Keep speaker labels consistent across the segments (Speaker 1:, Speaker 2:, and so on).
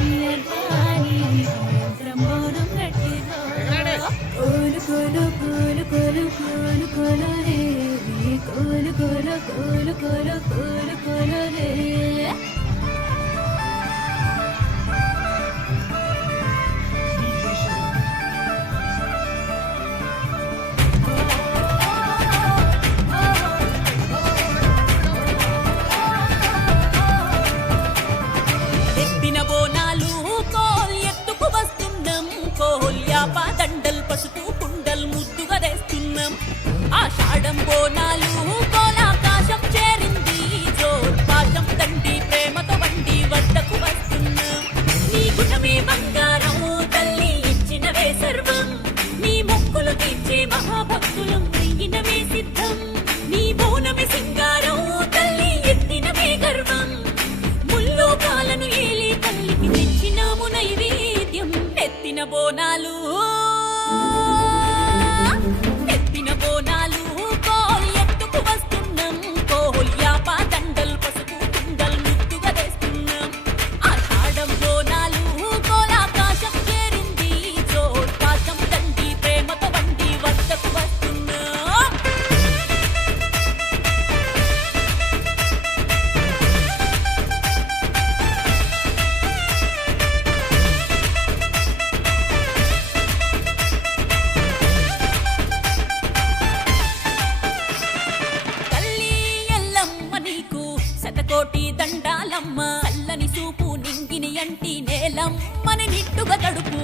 Speaker 1: Yeah. Ashadam போனால் కోటి దండాలమ్మ చల్లని సూపు నింగిని అంటి నేలమ్మని నిట్టుగా తడుపు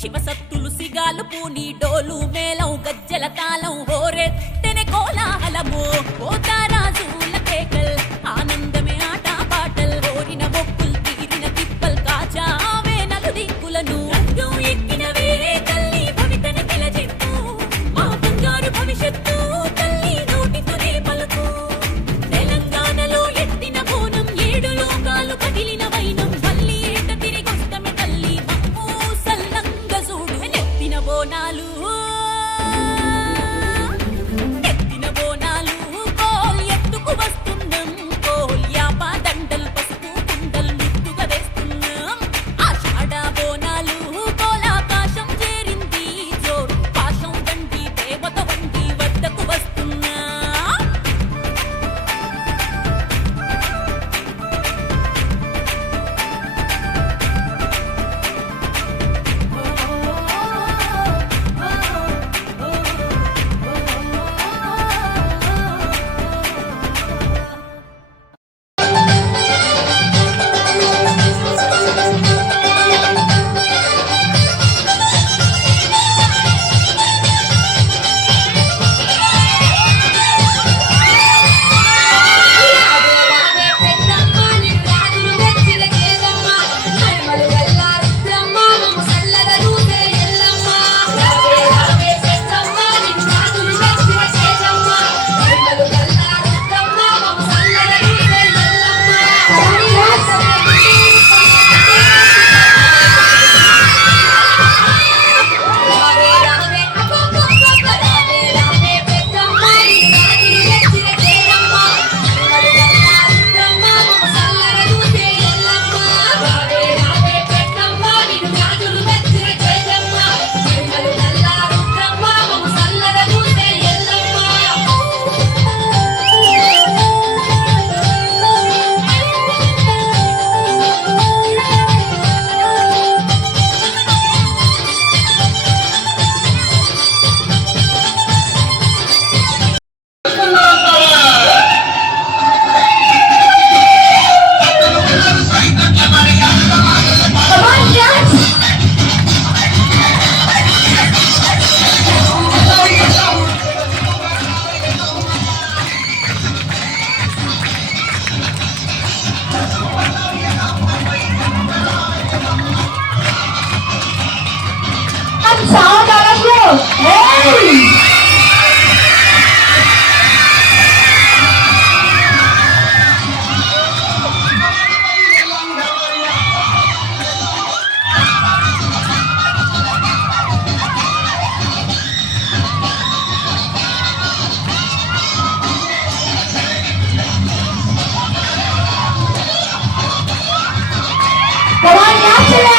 Speaker 1: శివసత్తులు సిగాలు పూని డోలు మేలం గజ్జల తాళం హోరే.
Speaker 2: 宝宝你要水